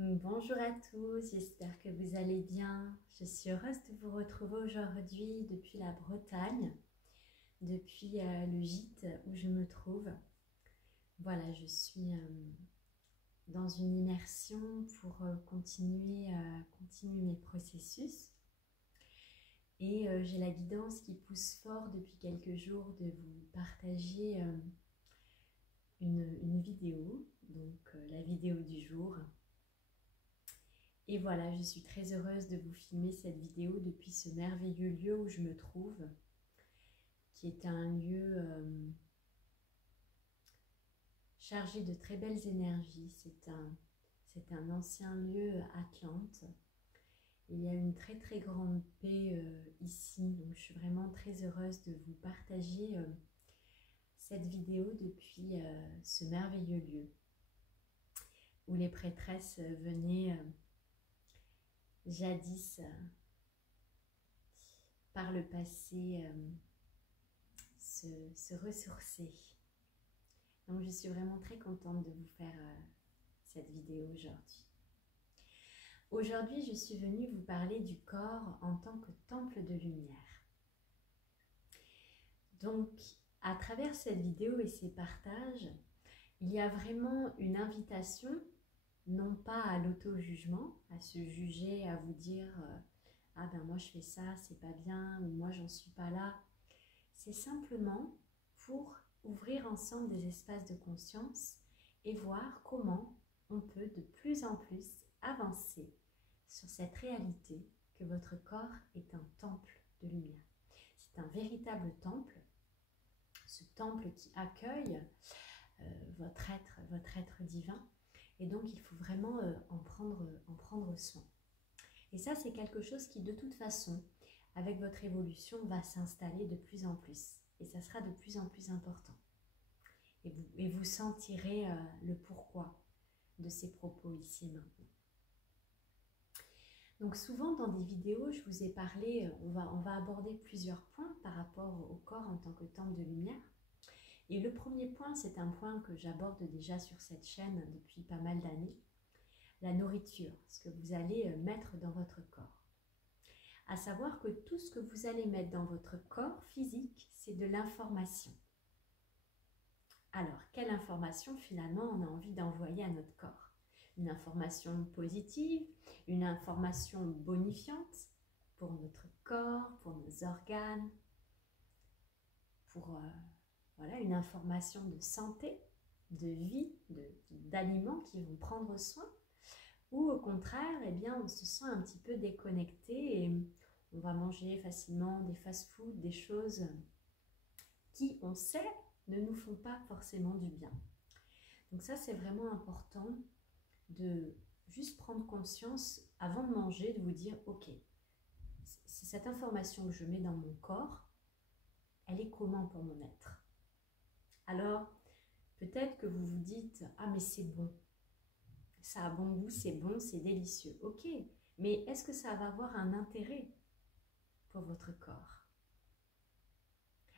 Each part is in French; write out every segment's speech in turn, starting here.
Bonjour à tous, j'espère que vous allez bien. Je suis heureuse de vous retrouver aujourd'hui depuis la Bretagne, depuis le gîte où je me trouve. Voilà, je suis dans une immersion pour continuer mes processus. Et j'ai la guidance qui pousse fort depuis quelques jours de vous partager une vidéo, donc la vidéo du jour. Et voilà, je suis très heureuse de vous filmer cette vidéo depuis ce merveilleux lieu où je me trouve, qui est un lieu chargé de très belles énergies. C'est un ancien lieu Atlante. Il y a une très très grande paix ici, donc je suis vraiment très heureuse de vous partager cette vidéo depuis ce merveilleux lieu où les prêtresses venaient jadis par le passé se ressourcer. Donc je suis vraiment très contente de vous faire cette vidéo aujourd'hui. Aujourd'hui, je suis venue vous parler du corps en tant que temple de lumière. Donc, à travers cette vidéo et ces partages, il y a vraiment une invitation, non pas à l'auto-jugement, à se juger, à vous dire ah ben moi je fais ça, c'est pas bien, ou moi j'en suis pas là. C'est simplement pour ouvrir ensemble des espaces de conscience et voir comment on peut de plus en plus avancer sur cette réalité que votre corps est un temple de lumière. C'est un véritable temple, ce temple qui accueille votre être divin, et donc il faut vraiment en prendre soin. Et ça, c'est quelque chose qui, de toute façon, avec votre évolution, va s'installer de plus en plus. Et ça sera de plus en plus important. Et vous sentirez le pourquoi de ces propos ici et maintenant. Donc souvent, dans des vidéos, je vous ai parlé, on va aborder plusieurs points par rapport au corps en tant que temple de lumière. Et le premier point, c'est un point que j'aborde déjà sur cette chaîne depuis pas mal d'années. La nourriture, ce que vous allez mettre dans votre corps. À savoir que tout ce que vous allez mettre dans votre corps physique, c'est de l'information. Alors, quelle information finalement on a envie d'envoyer à notre corps? Une information positive, une information bonifiante pour notre corps, pour nos organes, pour voilà, une information de santé, de vie, d'aliments qui vont prendre soin. Ou au contraire, eh bien, on se sent un petit peu déconnecté et on va manger facilement des fast-foods, des choses qui, on sait, ne nous font pas forcément du bien. Donc ça, c'est vraiment important de juste prendre conscience avant de manger, de vous dire, ok, c'est cette information que je mets dans mon corps, elle est comment pour mon être? Alors, peut-être que vous vous dites, ah mais c'est bon. Ça a bon goût, c'est bon, c'est délicieux. Ok, mais est-ce que ça va avoir un intérêt pour votre corps?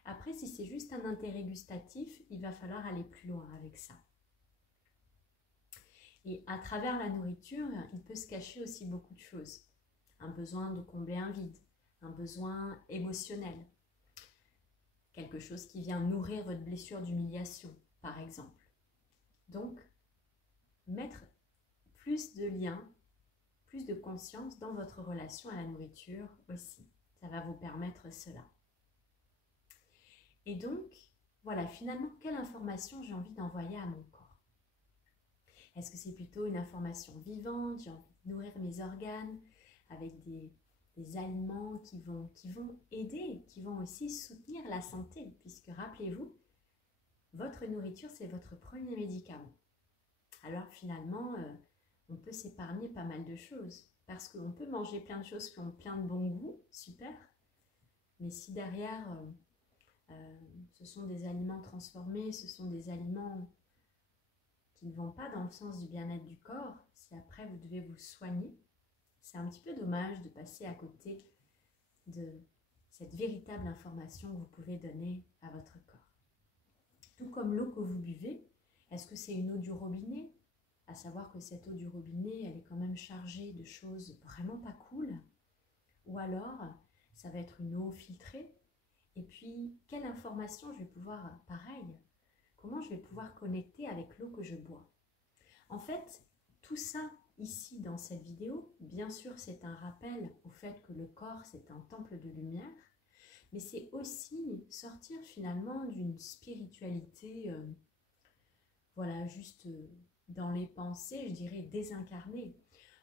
Après, si c'est juste un intérêt gustatif, il va falloir aller plus loin avec ça. Et à travers la nourriture, il peut se cacher aussi beaucoup de choses. Un besoin de combler un vide, un besoin émotionnel. Quelque chose qui vient nourrir votre blessure d'humiliation, par exemple. Donc, mettre plus de liens, plus de conscience dans votre relation à la nourriture aussi. Ça va vous permettre cela. Et donc, voilà, finalement, quelle information j'ai envie d'envoyer à mon corps? Est-ce que c'est plutôt une information vivante? J'ai envie de nourrir mes organes avec des aliments qui vont aider, qui vont aussi soutenir la santé, puisque rappelez-vous, votre nourriture, c'est votre premier médicament. Alors finalement, on peut s'épargner pas mal de choses, parce qu'on peut manger plein de choses qui ont plein de bon goût, super, mais si derrière, ce sont des aliments transformés, ce sont des aliments qui ne vont pas dans le sens du bien-être du corps, si après vous devez vous soigner, c'est un petit peu dommage de passer à côté de cette véritable information que vous pouvez donner à votre corps. Tout comme l'eau que vous buvez, est-ce que c'est une eau du robinet à savoir que cette eau du robinet, elle est quand même chargée de choses vraiment pas cool. Ou alors, ça va être une eau filtrée. Et puis, quelle information je vais pouvoir, pareil, comment je vais pouvoir connecter avec l'eau que je bois. En fait, tout ça ici dans cette vidéo, bien sûr, c'est un rappel au fait que le corps, c'est un temple de lumière, mais c'est aussi sortir finalement d'une spiritualité, voilà, juste dans les pensées, je dirais désincarnée.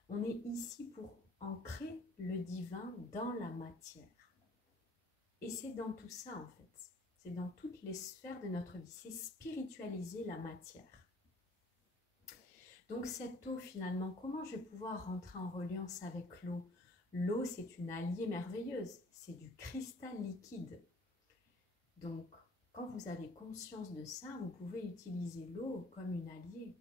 On est ici pour ancrer le divin dans la matière. Et c'est dans tout ça en fait, c'est dans toutes les sphères de notre vie, c'est spiritualiser la matière. Donc cette eau finalement, comment je vais pouvoir rentrer en reliance avec l'eau? L'eau c'est une alliée merveilleuse, c'est du cristal liquide. Donc quand vous avez conscience de ça, vous pouvez utiliser l'eau comme une alliée.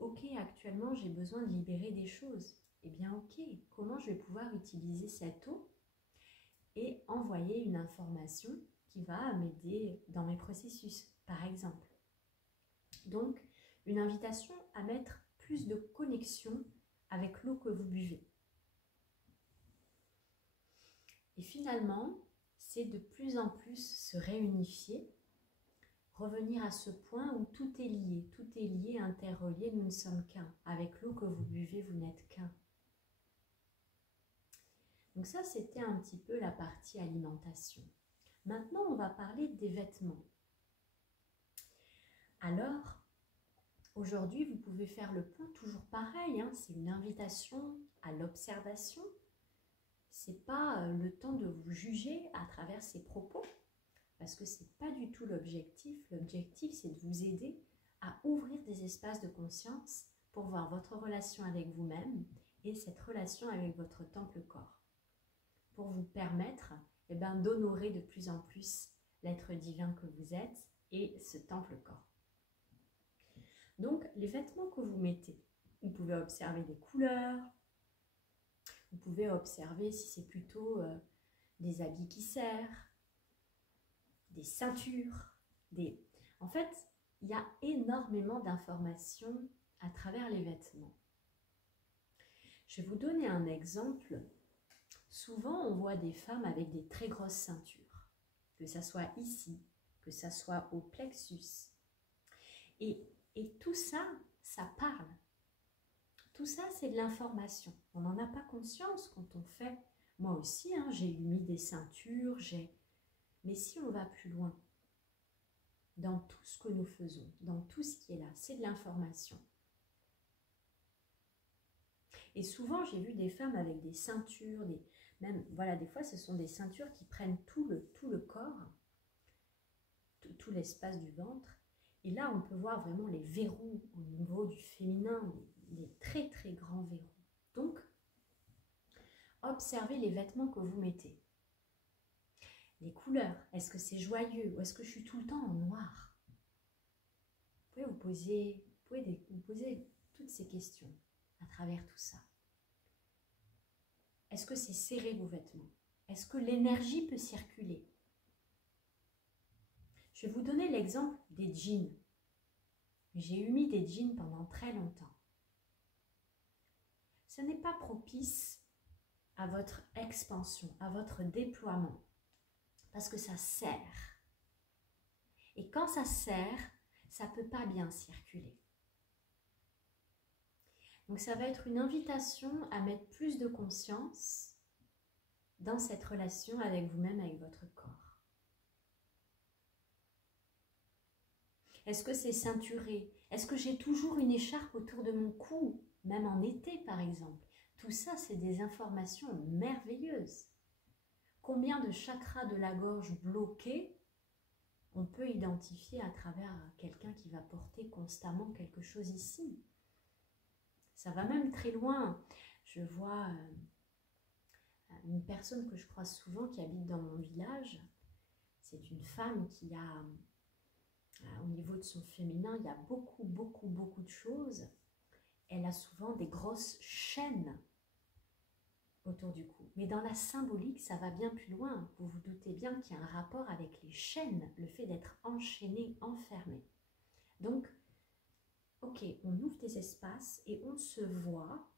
Ok, actuellement j'ai besoin de libérer des choses. Eh bien ok, comment je vais pouvoir utiliser cette eau et envoyer une information qui va m'aider dans mes processus, par exemple. Donc, une invitation à mettre plus de connexion avec l'eau que vous buvez. Et finalement, c'est de plus en plus se réunifier, revenir à ce point où tout est lié, interrelié, nous ne sommes qu'un. Avec l'eau que vous buvez, vous n'êtes qu'un. Donc ça, c'était un petit peu la partie alimentation. Maintenant, on va parler des vêtements. Alors, aujourd'hui, vous pouvez faire le point toujours pareil, hein, c'est une invitation à l'observation. Ce n'est pas le temps de vous juger à travers ces propos, parce que ce n'est pas du tout l'objectif. L'objectif, c'est de vous aider à ouvrir des espaces de conscience pour voir votre relation avec vous-même et cette relation avec votre temple corps, pour vous permettre d'honorer de plus en plus l'être divin que vous êtes et ce temple corps. Donc, les vêtements que vous mettez, vous pouvez observer les couleurs, vous pouvez observer si c'est plutôt des habits qui serrent, des ceintures, En fait, il y a énormément d'informations à travers les vêtements. Je vais vous donner un exemple. Souvent, on voit des femmes avec des très grosses ceintures, que ça soit ici, que ça soit au plexus. Et tout ça, ça parle. Tout ça, c'est de l'information. On n'en a pas conscience quand on fait. Moi aussi, hein, j'ai mis des ceintures, Mais si on va plus loin, dans tout ce que nous faisons, dans tout ce qui est là, c'est de l'information. Et souvent, j'ai vu des femmes avec des ceintures, des fois, ce sont des ceintures qui prennent tout le corps, tout l'espace du ventre. Et là, on peut voir vraiment les verrous au niveau du féminin, des très très grands verrous. Donc, observez les vêtements que vous mettez. Les couleurs, est-ce que c'est joyeux ou est-ce que je suis tout le temps en noir? Vous pouvez vous poser toutes ces questions à travers tout ça. Est-ce que c'est serré vos vêtements? Est-ce que l'énergie peut circuler? Je vais vous donner l'exemple des jeans. J'ai mis des jeans pendant très longtemps. Ce n'est pas propice à votre expansion, à votre déploiement, parce que ça serre. Et quand ça serre, ça ne peut pas bien circuler. Donc ça va être une invitation à mettre plus de conscience dans cette relation avec vous-même, avec votre corps. Est-ce que c'est ceinturé? Est-ce que j'ai toujours une écharpe autour de mon cou, même en été par exemple? Tout ça, c'est des informations merveilleuses. Combien de chakras de la gorge bloqués on peut identifier à travers quelqu'un qui va porter constamment quelque chose ici? Ça va même très loin. Je vois une personne que je croise souvent qui habite dans mon village. C'est une femme qui a, au niveau de son féminin, il y a beaucoup de choses. Elle a souvent des grosses chaînes autour du cou. Mais dans la symbolique, ça va bien plus loin. Vous vous doutez bien qu'il y a un rapport avec les chaînes, le fait d'être enchaîné, enfermé. Donc, ok, on ouvre des espaces et on se voit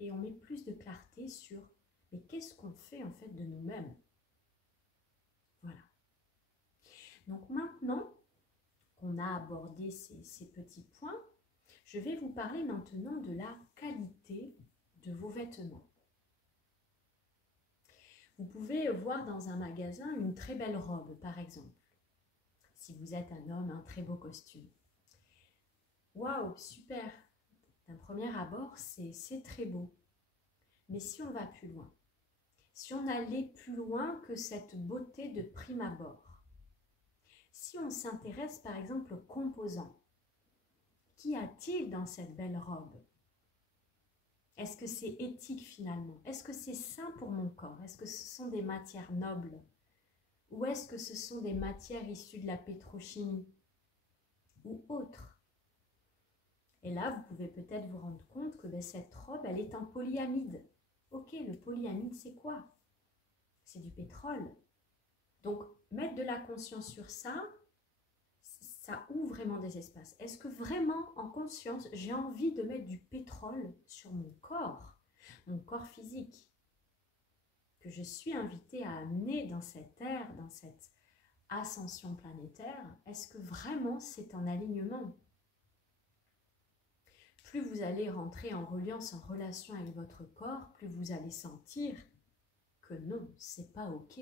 et on met plus de clarté sur mais qu'est-ce qu'on fait en fait de nous-mêmes. Voilà. Donc maintenant qu'on a abordé ces petits points, je vais vous parler maintenant de la qualité de vos vêtements. Vous pouvez voir dans un magasin une très belle robe, par exemple. Si vous êtes un homme, un très beau costume. Waouh, super! D'un premier abord, c'est très beau. Mais si on va plus loin, si on allait plus loin que cette beauté de prime abord, si on s'intéresse par exemple aux composants, qu'y a-t-il dans cette belle robe? Est-ce que c'est éthique finalement? Est-ce que c'est sain pour mon corps? Est-ce que ce sont des matières nobles? Ou est-ce que ce sont des matières issues de la pétrochimie? Ou autres? Et là, vous pouvez peut-être vous rendre compte que cette robe, elle est en polyamide. Ok, le polyamide, c'est quoi? C'est du pétrole. Donc, mettre de la conscience sur ça, ça ouvre vraiment des espaces. Est-ce que vraiment, en conscience, j'ai envie de mettre du pétrole sur mon corps physique, que je suis invitée à amener dans cette ère, dans cette ascension planétaire? Est-ce que vraiment c'est en alignement? Plus vous allez rentrer en reliance, en relation avec votre corps, plus vous allez sentir que non, c'est pas ok.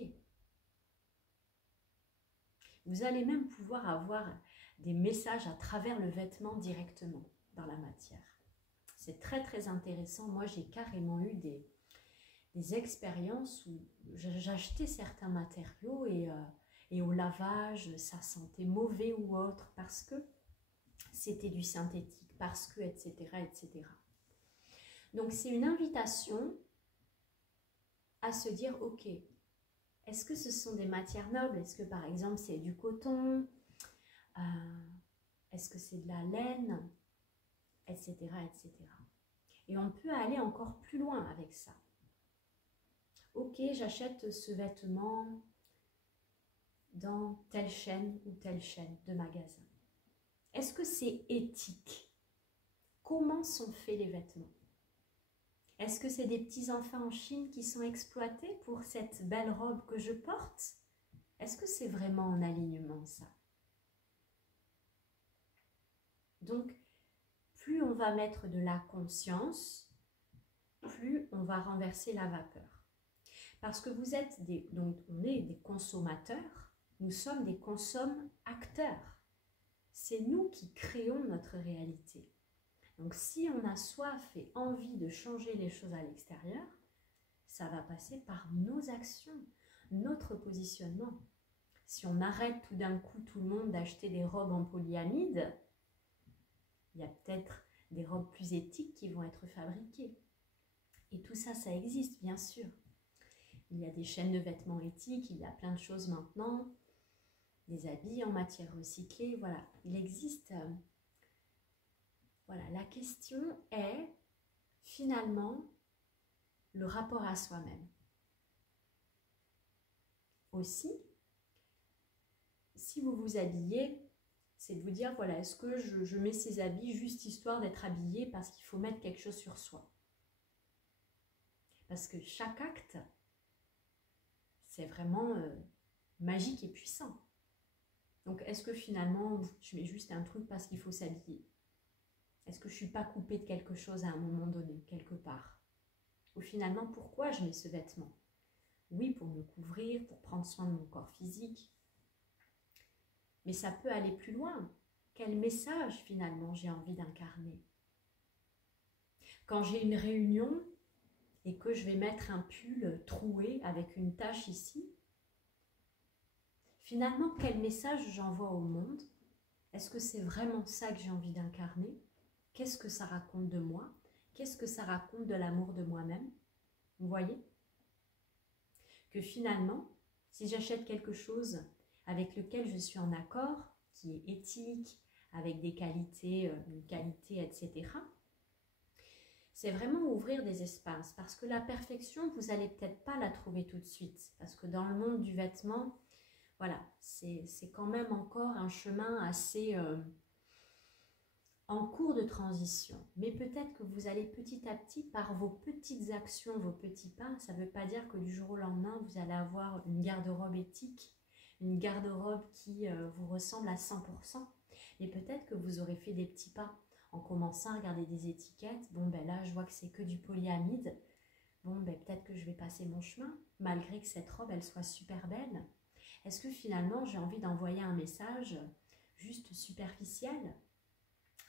Vous allez même pouvoir avoir des messages à travers le vêtement directement dans la matière. C'est très très intéressant. Moi, j'ai carrément eu des expériences où j'achetais certains matériaux et au lavage, ça sentait mauvais ou autre parce que c'était du synthétique, parce que, etc., etc. Donc, c'est une invitation à se dire, ok, est-ce que ce sont des matières nobles? Est-ce que, par exemple, c'est du coton? Est-ce que c'est de la laine? Etc., etc. Et on peut aller encore plus loin avec ça. Ok, j'achète ce vêtement dans telle chaîne ou telle chaîne de magasin. Est-ce que c'est éthique? Comment sont faits les vêtements? Est-ce que c'est des petits enfants en Chine qui sont exploités pour cette belle robe que je porte? Est-ce que c'est vraiment en alignement ça? Donc, plus on va mettre de la conscience, plus on va renverser la vapeur. Parce que vous êtes donc on est des consommateurs, nous sommes des consomme-acteurs. C'est nous qui créons notre réalité. Donc si on a soif et envie de changer les choses à l'extérieur, ça va passer par nos actions, notre positionnement. Si on arrête tout d'un coup tout le monde d'acheter des robes en polyamide, il y a peut-être des robes plus éthiques qui vont être fabriquées. Et tout ça, ça existe bien sûr. Il y a des chaînes de vêtements éthiques, il y a plein de choses maintenant, des habits en matière recyclée, voilà. Il existe... Voilà, la question est finalement le rapport à soi-même. Aussi, si vous vous habillez, c'est de vous dire, voilà, est-ce que je mets ces habits juste histoire d'être habillé parce qu'il faut mettre quelque chose sur soi? Parce que chaque acte, c'est vraiment magique et puissant. Donc, est-ce que finalement, je mets juste un truc parce qu'il faut s'habiller? Est-ce que je ne suis pas coupée de quelque chose à un moment donné, quelque part? Ou finalement, pourquoi je mets ce vêtement? Oui, pour me couvrir, pour prendre soin de mon corps physique. Mais ça peut aller plus loin. Quel message, finalement, j'ai envie d'incarner? Quand j'ai une réunion et que je vais mettre un pull troué avec une tache ici, finalement, quel message j'envoie au monde? Est-ce que c'est vraiment ça que j'ai envie d'incarner? Qu'est-ce que ça raconte de moi? Qu'est-ce que ça raconte de l'amour de moi-même? Vous voyez? Que finalement, si j'achète quelque chose avec lequel je suis en accord, qui est éthique, avec des qualités, une qualité, etc., c'est vraiment ouvrir des espaces. Parce que la perfection, vous n'allez peut-être pas la trouver tout de suite. Parce que dans le monde du vêtement, voilà, c'est quand même encore un chemin assez en cours de transition. Mais peut-être que vous allez petit à petit, par vos petites actions, vos petits pas, ça ne veut pas dire que du jour au lendemain, vous allez avoir une garde-robe éthique, une garde-robe qui vous ressemble à 100%. Mais peut-être que vous aurez fait des petits pas en commençant à regarder des étiquettes. Bon, ben là, je vois que c'est que du polyamide. Bon, ben peut-être que je vais passer mon chemin, malgré que cette robe, elle soit super belle. Est-ce que finalement, j'ai envie d'envoyer un message juste superficiel?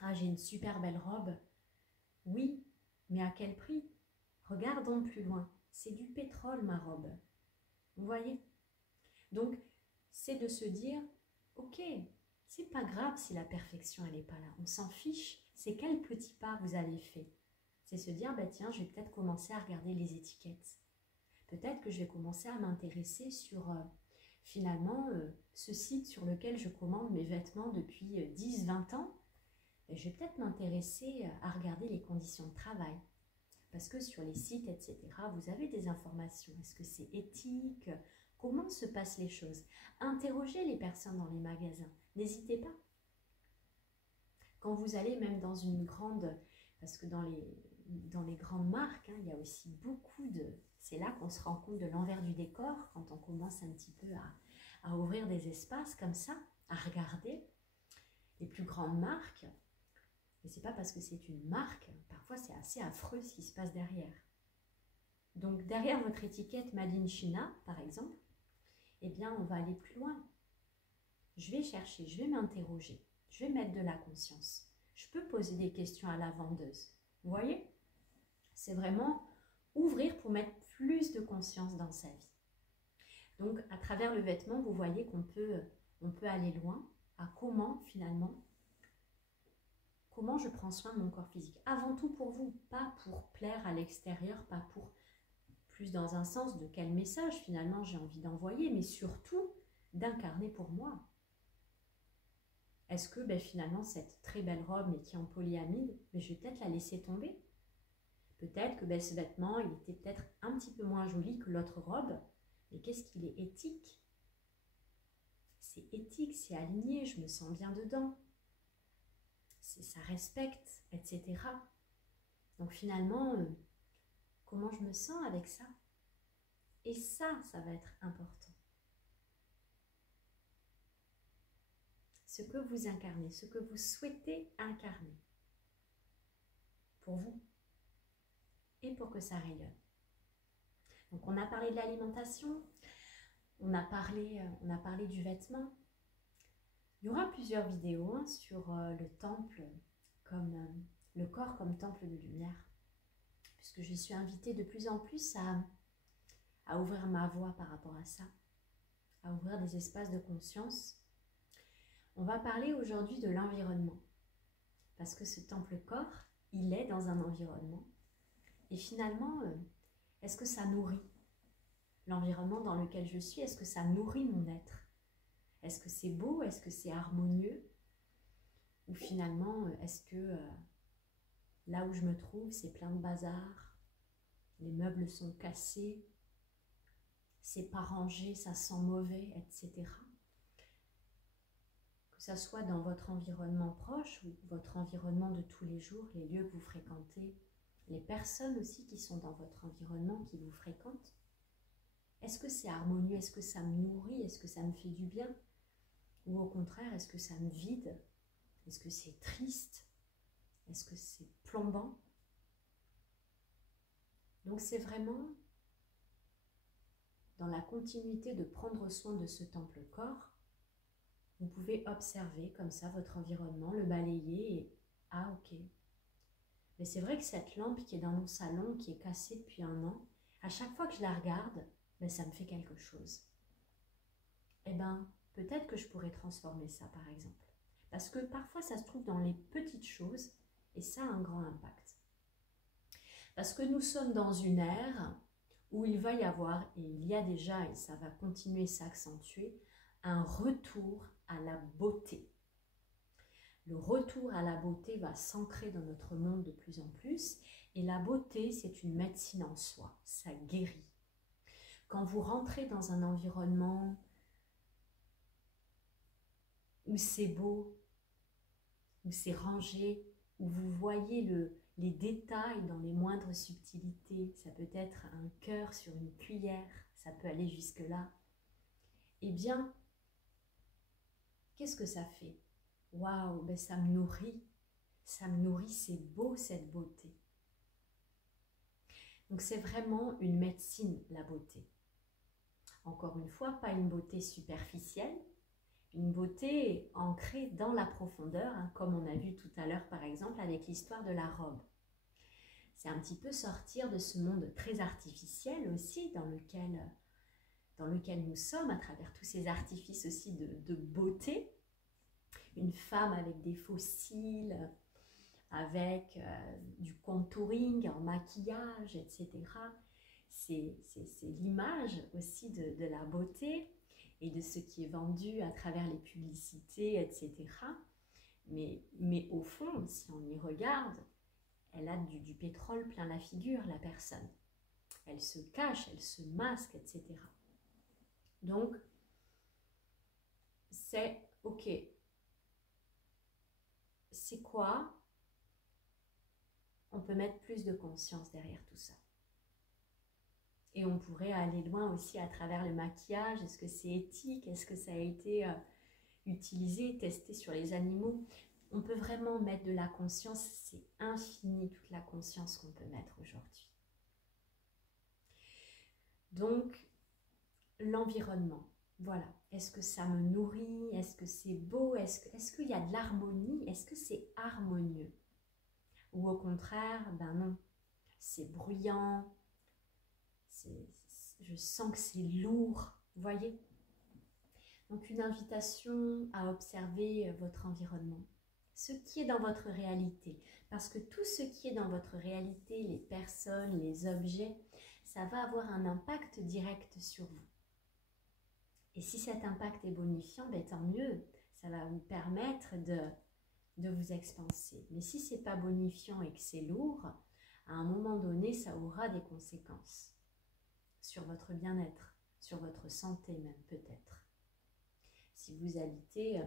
Ah, j'ai une super belle robe. Oui, mais à quel prix? Regardons plus loin. C'est du pétrole, ma robe. Vous voyez? Donc, c'est de se dire, ok, c'est pas grave si la perfection, elle n'est pas là. On s'en fiche. C'est quel petit pas vous avez fait? C'est se dire, bah tiens, je vais peut-être commencer à regarder les étiquettes. Peut-être que je vais commencer à m'intéresser sur, finalement, ce site sur lequel je commande mes vêtements depuis 10-20 ans. Et je vais peut-être m'intéresser à regarder les conditions de travail. Parce que sur les sites, etc., vous avez des informations. Est-ce que c'est éthique? Comment se passent les choses? Interrogez les personnes dans les magasins. N'hésitez pas. Quand vous allez même dans une grande... Parce que dans les grandes marques, hein, il y a aussi beaucoup de... C'est là qu'on se rend compte de l'envers du décor, quand on commence un petit peu à ouvrir des espaces comme ça, à regarder les plus grandes marques. Et c'est pas parce que c'est une marque, parfois c'est assez affreux ce qui se passe derrière. Donc derrière votre étiquette Made in China, par exemple, eh bien on va aller plus loin. Je vais chercher, je vais m'interroger, je vais mettre de la conscience. Je peux poser des questions à la vendeuse. Vous voyez? C'est vraiment ouvrir pour mettre plus de conscience dans sa vie. Donc à travers le vêtement, vous voyez qu'on peut aller loin à comment finalement... Comment je prends soin de mon corps physique? Avant tout pour vous, pas pour plaire à l'extérieur, pas pour plus dans un sens de quel message finalement j'ai envie d'envoyer, mais surtout d'incarner pour moi. Est-ce que finalement cette très belle robe, mais qui est en polyamide, je vais peut-être la laisser tomber? Peut-être que ce vêtement, il était peut-être un petit peu moins joli que l'autre robe, mais qu'est-ce qu'il est éthique? C'est éthique, c'est aligné, je me sens bien dedans. Ça respecte, etc. Donc finalement, comment je me sens avec ça? Et ça va être important. Ce que vous incarnez, ce que vous souhaitez incarner pour vous et pour que ça rayonne. Donc on a parlé de l'alimentation, on a parlé du vêtement. Il y aura plusieurs vidéos sur le temple, le corps comme temple de lumière, puisque je suis invitée de plus en plus à ouvrir ma voix par rapport à ça, à ouvrir des espaces de conscience. On va parler aujourd'hui de l'environnement, parce que ce temple corps, il est dans un environnement. Et finalement, est-ce que ça nourrit l'environnement dans lequel je suis? Est-ce que ça nourrit mon être? Est-ce que c'est beau? Est-ce que c'est harmonieux? Ou finalement, est-ce que là où je me trouve, c'est plein de bazar, les meubles sont cassés, c'est pas rangé, ça sent mauvais, etc. Que ça soit dans votre environnement proche ou votre environnement de tous les jours, les lieux que vous fréquentez, les personnes aussi qui sont dans votre environnement, qui vous fréquentent. Est-ce que c'est harmonieux? Est-ce que ça me nourrit? Est-ce que ça me fait du bien? Ou au contraire, est-ce que ça me vide? Est-ce que c'est triste? Est-ce que c'est plombant? Donc c'est vraiment dans la continuité de prendre soin de ce temple corps. Vous pouvez observer comme ça votre environnement, le balayer et « Ah ok ». Mais c'est vrai que cette lampe qui est dans mon salon, qui est cassée depuis 1 an, à chaque fois que je la regarde, ça me fait quelque chose. Eh bien, peut-être que je pourrais transformer ça par exemple. Parce que parfois ça se trouve dans les petites choses et ça a un grand impact. Parce que nous sommes dans une ère où il va y avoir, et il y a déjà, et ça va continuer s'accentuer, un retour à la beauté. Le retour à la beauté va s'ancrer dans notre monde de plus en plus, et la beauté, c'est une médecine en soi, ça guérit. Quand vous rentrez dans un environnement où c'est beau, où c'est rangé, où vous voyez les détails dans les moindres subtilités. Ça peut être un cœur sur une cuillère, ça peut aller jusque-là. Eh bien, qu'est-ce que ça fait? Waouh, ben ça me nourrit. Ça me nourrit, c'est beau cette beauté. Donc c'est vraiment une médecine, la beauté. Encore une fois, pas une beauté superficielle, une beauté ancrée dans la profondeur, hein, comme on a vu tout à l'heure par exemple avec l'histoire de la robe. C'est un petit peu sortir de ce monde très artificiel aussi dans lequel nous sommes, à travers tous ces artifices aussi de beauté. Une femme avec des faux cils, avec du contouring en maquillage, etc. C'est l'image aussi de la beauté et de ce qui est vendu à travers les publicités, etc. Mais au fond, si on y regarde, elle a du pétrole plein la figure, la personne. Elle se cache, elle se masque, etc. Donc, c'est ok. C'est quoi? On peut mettre plus de conscience derrière tout ça. Et on pourrait aller loin aussi à travers le maquillage. Est-ce que c'est éthique? Est-ce que ça a été utilisé, testé sur les animaux? On peut vraiment mettre de la conscience. C'est infini toute la conscience qu'on peut mettre aujourd'hui. Donc, l'environnement. Voilà. Est-ce que ça me nourrit? Est-ce que c'est beau? Est-ce qu'il y a de l'harmonie? Est-ce que c'est harmonieux? Ou au contraire, ben non, c'est bruyant, je sens que c'est lourd, vous voyez? Donc une invitation à observer votre environnement, ce qui est dans votre réalité. Parce que tout ce qui est dans votre réalité, les personnes, les objets, ça va avoir un impact direct sur vous. Et si cet impact est bonifiant, ben tant mieux, ça va vous permettre de vous expanser. Mais si ce n'est pas bonifiant et que c'est lourd, à un moment donné, ça aura des conséquences sur votre bien-être, sur votre santé même peut-être. Si vous habitez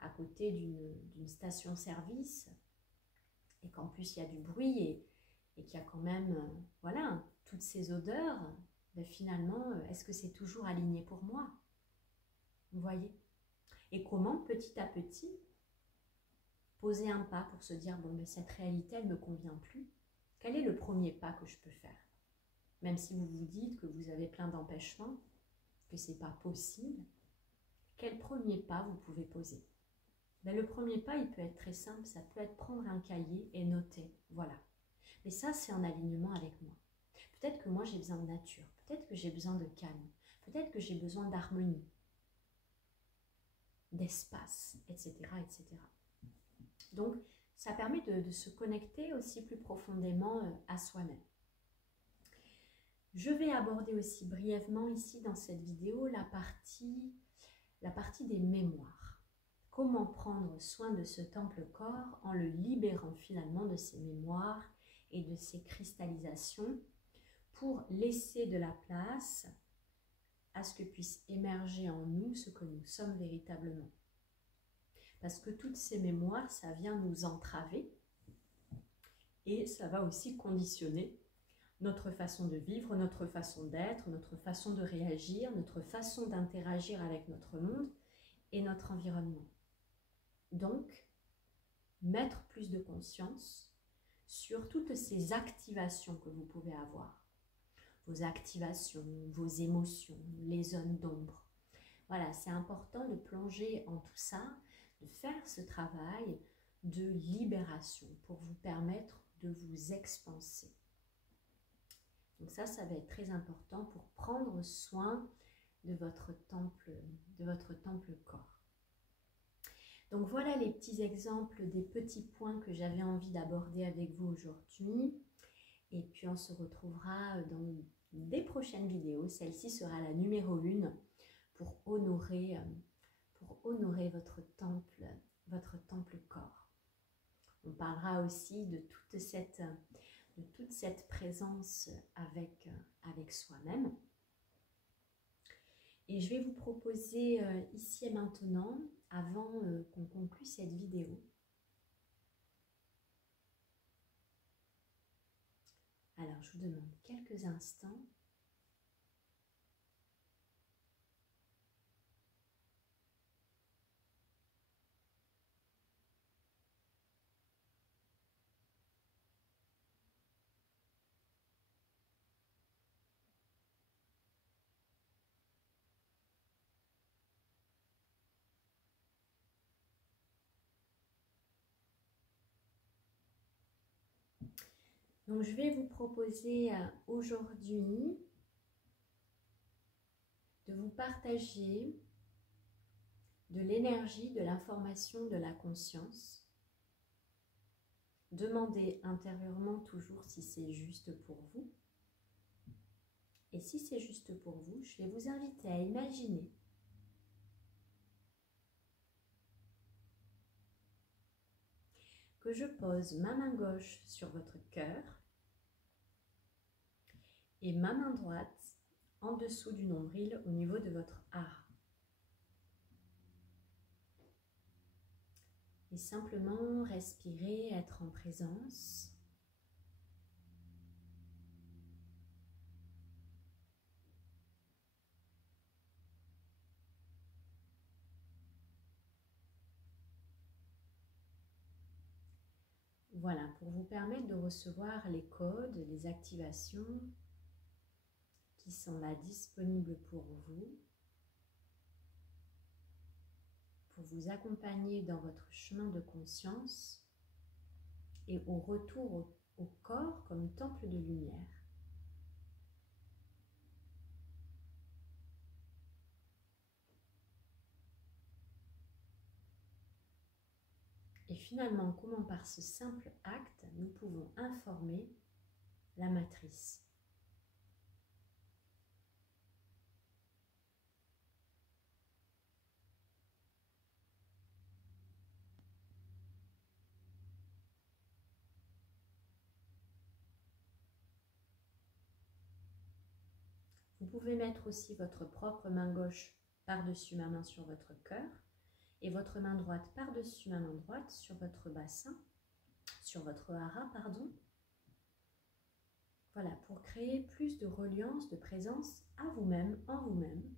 à côté d'une station-service et qu'en plus il y a du bruit et qu'il y a quand même voilà, toutes ces odeurs, ben finalement, est-ce que c'est toujours aligné pour moi? Vous voyez? Et comment petit à petit poser un pas pour se dire, bon, mais cette réalité, elle ne me convient plus. Quel est le premier pas que je peux faire? Même si vous vous dites que vous avez plein d'empêchements, que ce n'est pas possible, quel premier pas vous pouvez poser? Ben, le premier pas, il peut être très simple, ça peut être prendre un cahier et noter, voilà. Mais ça, c'est en alignement avec moi. Peut-être que moi, j'ai besoin de nature, peut-être que j'ai besoin de calme, peut-être que j'ai besoin d'harmonie, d'espace, etc., etc. Donc, ça permet de se connecter aussi plus profondément à soi-même. Je vais aborder aussi brièvement ici dans cette vidéo la partie des mémoires. Comment prendre soin de ce temple-corps en le libérant finalement de ses mémoires et de ses cristallisations pour laisser de la place à ce que puisse émerger en nous ce que nous sommes véritablement. Parce que toutes ces mémoires, ça vient nous entraver et ça va aussi conditionner notre façon de vivre, notre façon d'être, notre façon de réagir, notre façon d'interagir avec notre monde et notre environnement. Donc, mettre plus de conscience sur toutes ces activations que vous pouvez avoir. Vos activations, vos émotions, les zones d'ombre. Voilà, c'est important de plonger en tout ça, de faire ce travail de libération pour vous permettre de vous expanser. Donc ça va être très important pour prendre soin de votre temple corps. Donc voilà les petits exemples des petits points que j'avais envie d'aborder avec vous aujourd'hui. Et puis on se retrouvera dans des prochaines vidéos. Celle-ci sera la numéro 1 pour honorer votre temple corps. On parlera aussi de toute cette présence avec soi-même. Et je vais vous proposer ici et maintenant, avant qu'on conclue cette vidéo, Alors, je vous demande quelques instants. Donc, je vais vous proposer aujourd'hui de vous partager de l'énergie, de l'information, de la conscience. Demandez intérieurement toujours si c'est juste pour vous. Et si c'est juste pour vous, je vais vous inviter à imaginer que je pose ma main gauche sur votre cœur et ma main droite en dessous du nombril au niveau de votre hara. Et simplement respirer, être en présence. Voilà, pour vous permettre de recevoir les codes, les activations qui sont là disponibles pour vous accompagner dans votre chemin de conscience et au retour au corps comme temple de lumière. Et finalement, comment par ce simple acte, nous pouvons informer la matrice. Vous pouvez mettre aussi votre propre main gauche par-dessus ma main sur votre cœur et votre main droite par-dessus ma main droite sur votre bassin, sur votre hara, pardon. Voilà, pour créer plus de reliance, de présence à vous-même, en vous-même.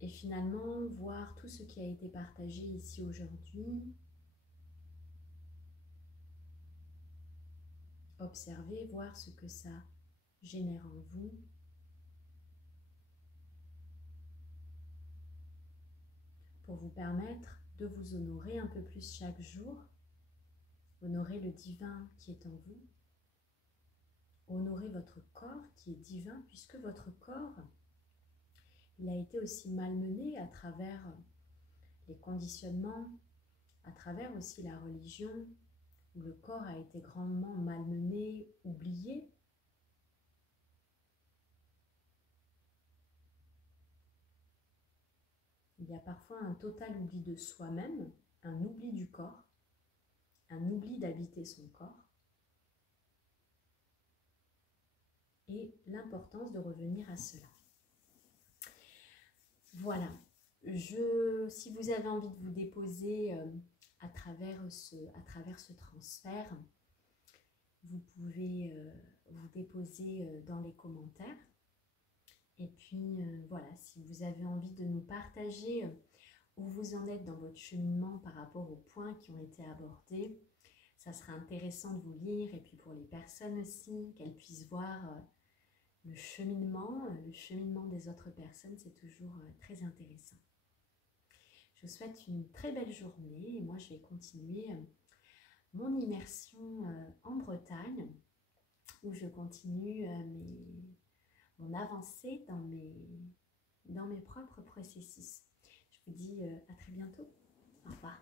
Et finalement, voir tout ce qui a été partagé ici aujourd'hui. Observer, voir ce que ça génère en vous. Pour vous permettre de vous honorer un peu plus chaque jour. Honorer le divin qui est en vous. Honorer votre corps qui est divin, puisque votre corps, il a été aussi malmené à travers les conditionnements, à travers aussi la religion, où le corps a été grandement malmené, oublié. Il y a parfois un total oubli de soi-même, un oubli du corps, un oubli d'habiter son corps, et l'importance de revenir à cela. Voilà, si vous avez envie de vous déposer à travers ce transfert, vous pouvez vous déposer dans les commentaires. Et puis voilà, si vous avez envie de nous partager où vous en êtes dans votre cheminement par rapport aux points qui ont été abordés, ça sera intéressant de vous lire, et puis pour les personnes aussi, qu'elles puissent voir le cheminement des autres personnes, c'est toujours très intéressant. Je vous souhaite une très belle journée, et moi je vais continuer mon immersion en Bretagne, où je continue mon avancée dans mes propres processus. Je vous dis à très bientôt. Au revoir.